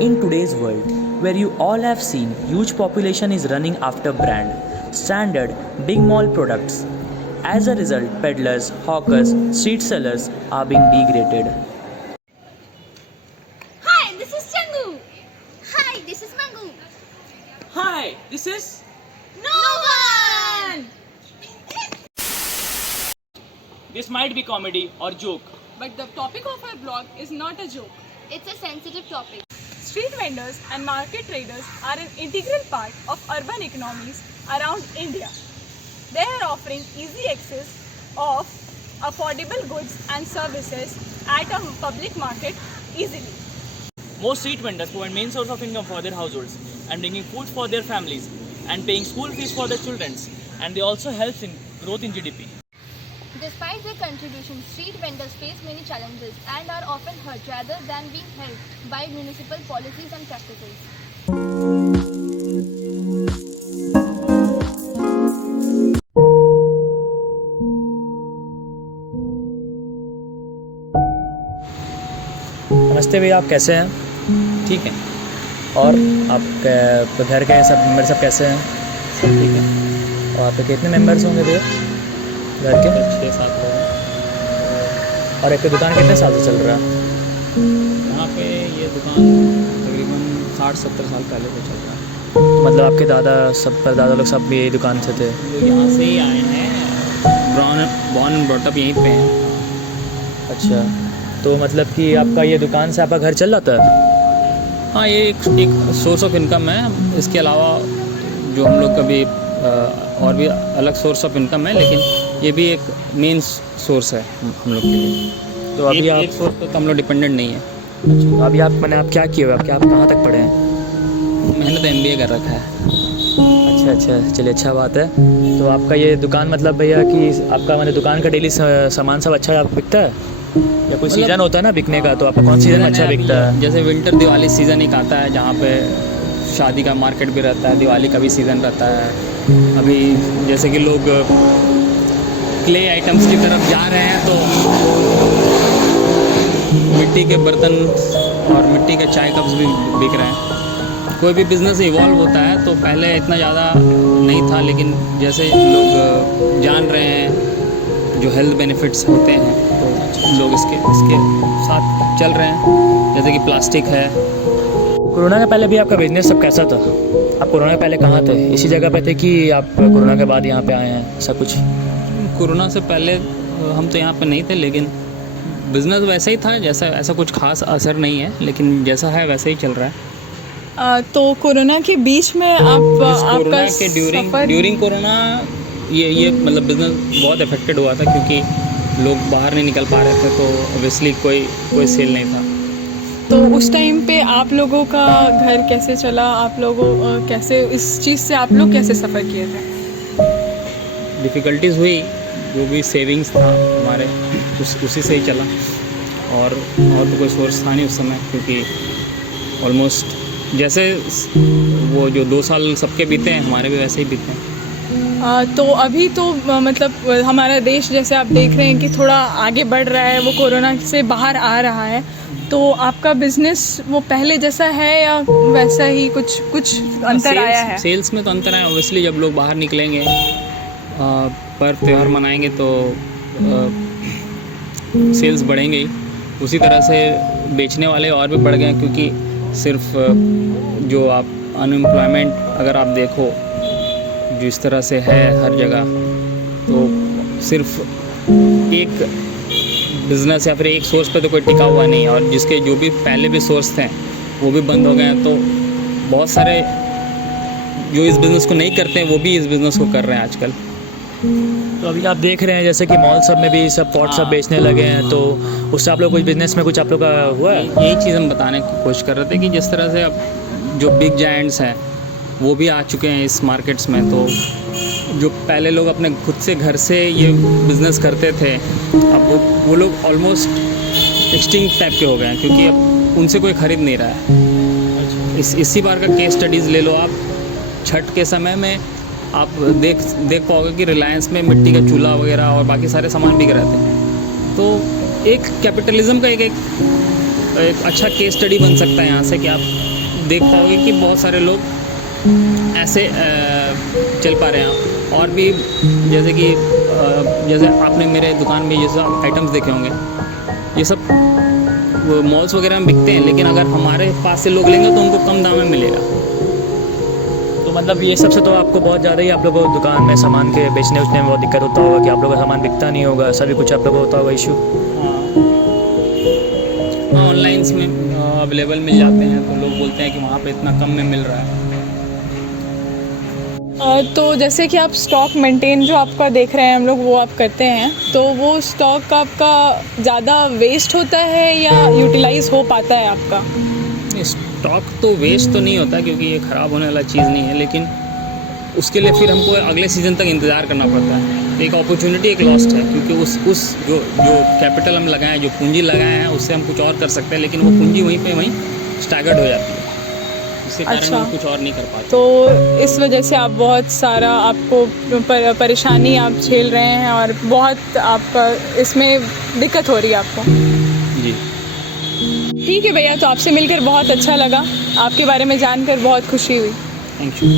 In today's world, where you all have seen huge population is running after brand, standard, big mall products. As a result, peddlers, hawkers, street sellers are being degraded. Hi, this is Changu. Hi, this is Mangu. Hi, this is No one! This might be comedy or joke. But the topic of our blog is not a joke. It's a sensitive topic. Street vendors and market traders are an integral part of urban economies around India. They are offering easy access of affordable goods and services at a public market easily. Most street vendors provide main source of income for their households and bringing food for their families and paying school fees for their children, and they also help in growth in GDP. Despite their contributions, street vendors face many challenges and are often hurt rather than being helped by municipal policies and practices. नमस्ते भैया, आप कैसे हैं? ठीक है, और आपके घर के सब मेंबर सब कैसे हैं? सब ठीक है। और आपके कितने मेंबर्स होंगे भैया घर के? 6-7 लोग हैं। और आपकी दुकान कितने साल से चल रहा है? यहाँ पे ये दुकान तकरीबन 60-70 साल पहले से चल रहा है। तो मतलब आपके दादा सब परदादा लोग सब भी यही दुकान से थे? वो यहाँ से ही आए हैं, बॉर्न एंड ब्रॉट अप यहीं पे हैं। अच्छा, तो मतलब कि आपका ये दुकान से आपका घर चल जाता है? हाँ, ये एक सोर्स ऑफ इनकम है। इसके अलावा जो हम लोग कभी और भी अलग सोर्स ऑफ इनकम है, लेकिन ये भी एक मेन सोर्स है हम लोग के लिए। तो अभी आप एक सोर्स पे तो हम लोग डिपेंडेंट नहीं है। अच्छा, तो अभी आप क्या किए हुए? आप कहाँ तक पढ़े हैं? मैंने तो MBA कर रखा है। अच्छा, चलिए, अच्छा बात है। तो आपका ये दुकान मतलब भैया कि आपका मैंने दुकान का डेली सामान सब अच्छा बिकता है या कोई सीज़न होता है ना बिकने का? तो आपका कौन सीज़न में अच्छा बिकता है? जैसे विंटर दिवाली सीज़न एक आता है जहाँ पे शादी का मार्केट भी रहता है, दिवाली का भी सीज़न रहता है। अभी जैसे कि लोग क्ले आइटम्स की तरफ जा रहे हैं, तो मिट्टी के बर्तन और मिट्टी के चाय कप्स भी बिक रहे हैं। कोई भी बिज़नेस इवॉल्व होता है तो पहले इतना ज़्यादा नहीं था, लेकिन जैसे लोग जान रहे हैं जो हेल्थ बेनिफिट्स होते हैं तो लोग इसके साथ चल रहे हैं। जैसे कि प्लास्टिक है। कोरोना के पहले भी आपका बिजनेस सब कैसा था? आप कोरोना के पहले कहाँ थे? इसी जगह पे थे कि आप कोरोना के बाद यहाँ पे आए हैं? ऐसा कुछ? कोरोना से पहले हम तो यहाँ पे नहीं थे, लेकिन बिज़नेस वैसा ही था जैसा, ऐसा कुछ खास असर नहीं है, लेकिन जैसा है वैसे ही चल रहा है। तो कोरोना के बीच में आपका कोरोना के ड्यूरिंग कोरोना ये मतलब बिज़नेस बहुत अफेक्टेड हुआ था, क्योंकि लोग बाहर नहीं निकल पा रहे थे, तो ऑब्वियसली कोई सेल नहीं था। तो उस टाइम पे आप लोगों का घर कैसे चला? आप लोगों कैसे इस चीज़ से आप लोग कैसे सफ़र किए थे? डिफ़िकल्टीज़ हुई, जो भी सेविंग्स था हमारे उसी से ही चला, और तो कोई सोर्स था नहीं उस समय, क्योंकि ऑलमोस्ट जैसे वो जो 2 साल सबके बीते हैं, हमारे भी वैसे ही बीते हैं। तो अभी तो मतलब हमारा देश जैसे आप देख रहे हैं कि थोड़ा आगे बढ़ रहा है, वो कोरोना से बाहर आ रहा है। तो आपका बिजनेस वो पहले जैसा है या वैसा ही कुछ अंतर आया है? सेल्स में तो अंतर आया ऑब्वियसली। जब लोग बाहर निकलेंगे, पर त्यौहार मनाएंगे, तो सेल्स बढ़ेंगे ही। उसी तरह से बेचने वाले और भी बढ़ गए, क्योंकि सिर्फ जो आप अनएम्प्लॉयमेंट अगर आप देखो जो इस तरह से है हर जगह, तो सिर्फ एक बिज़नेस या फिर एक सोर्स पे तो कोई टिका हुआ नहीं है, और जिसके जो भी पहले भी सोर्स थे वो भी बंद हो गए हैं। तो बहुत सारे जो इस बिज़नेस को नहीं करते हैं वो भी इस बिज़नेस को कर रहे हैं आजकल। तो अभी आप देख रहे हैं जैसे कि मॉल सब में भी सब पॉट सब बेचने लगे हैं, तो उससे आप लोग कुछ बिज़नेस में कुछ आप लोग का हुआ है? यही चीज़ हम बताने की कोशिश कर रहे थे कि जिस तरह से अब जो बिग जायंट्स हैं वो भी आ चुके हैं इस मार्केट्स में, तो जो पहले लोग अपने खुद से घर से ये बिज़नेस करते थे, अब वो लोग ऑलमोस्ट एक्सटिंक्ट टाइप के हो गए हैं, क्योंकि अब उनसे कोई ख़रीद नहीं रहा है। इसी बार का केस स्टडीज़ ले लो आप। छठ के समय में आप देख पाओगे कि रिलायंस में मिट्टी का चूल्हा वगैरह और बाकी सारे सामान बिक रहे थे। तो एक कैपिटलिज्म का एक एक अच्छा केस स्टडी बन सकता है यहाँ से, कि आप देख पाओगे कि बहुत सारे लोग ऐसे चल पा रहे हैं। और भी जैसे कि जैसे आपने मेरे दुकान में ये सब आइटम्स देखे होंगे, ये सब मॉल्स वगैरह में बिकते हैं, लेकिन अगर हमारे पास से लोग लेंगे तो उनको कम दाम में मिलेगा। तो मतलब ये सबसे तो आपको बहुत ज़्यादा ही आप लोगों को दुकान में सामान के बेचने उचने में बहुत दिक्कत होता होगा कि आप लोगों का सामान बिकता नहीं होगा, सभी कुछ आप लोगों को होता होगा इशू। हाँ, ऑनलाइन में अवेलेबल मिल जाते हैं, तो लोग बोलते हैं कि वहाँ पे इतना कम में मिल रहा है। तो जैसे कि आप स्टॉक मेंटेन जो आपका देख रहे हैं हम लोग, वो आप करते हैं, तो वो स्टॉक आपका ज़्यादा वेस्ट होता है या यूटिलाइज हो पाता है आपका? स्टॉक तो वेस्ट तो नहीं होता, क्योंकि ये ख़राब होने वाला चीज़ नहीं है, लेकिन उसके लिए फिर हमको अगले सीज़न तक इंतज़ार करना पड़ता है। एक अपॉर्चुनिटी एक लॉस्ट है, क्योंकि उस जो कैपिटल हम लगाएं, जो पूंजी लगाए हैं, उससे हम कुछ और कर सकते हैं, लेकिन वो पूंजी वहीं स्टैगर्ड हो जाती है, इसके कारण हम कुछ और नहीं कर पाते। तो इस वजह से आप बहुत सारा आपको परेशानी आप झेल रहे हैं और बहुत आपका इसमें दिक्कत हो रही है आपको। जी ठीक है भैया, तो आपसे मिलकर बहुत अच्छा लगा, आपके बारे में जानकर बहुत खुशी हुई। Thank you.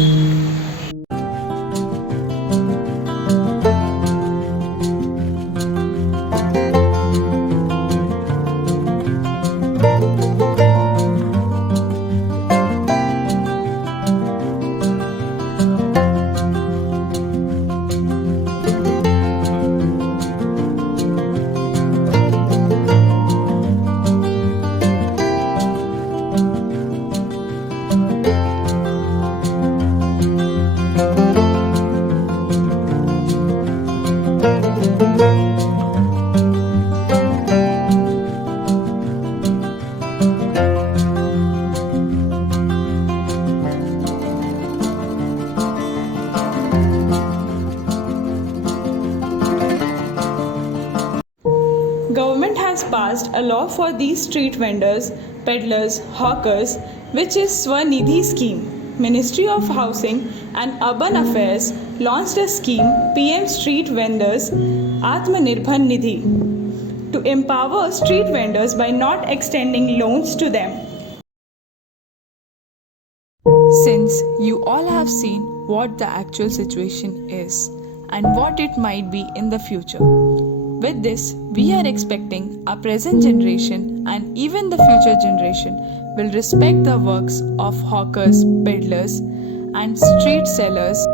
Government has passed a law for these street vendors, peddlers, hawkers, which is Swanidhi scheme. Ministry of Housing and Urban Affairs launched a scheme, PM Street Vendors Atmanirbhar Nidhi, to empower street vendors by not extending loans to them. Since you all have seen what the actual situation is and what it might be in the future, with this, we are expecting our present generation and even the future generation will respect the works of hawkers, peddlers, and street sellers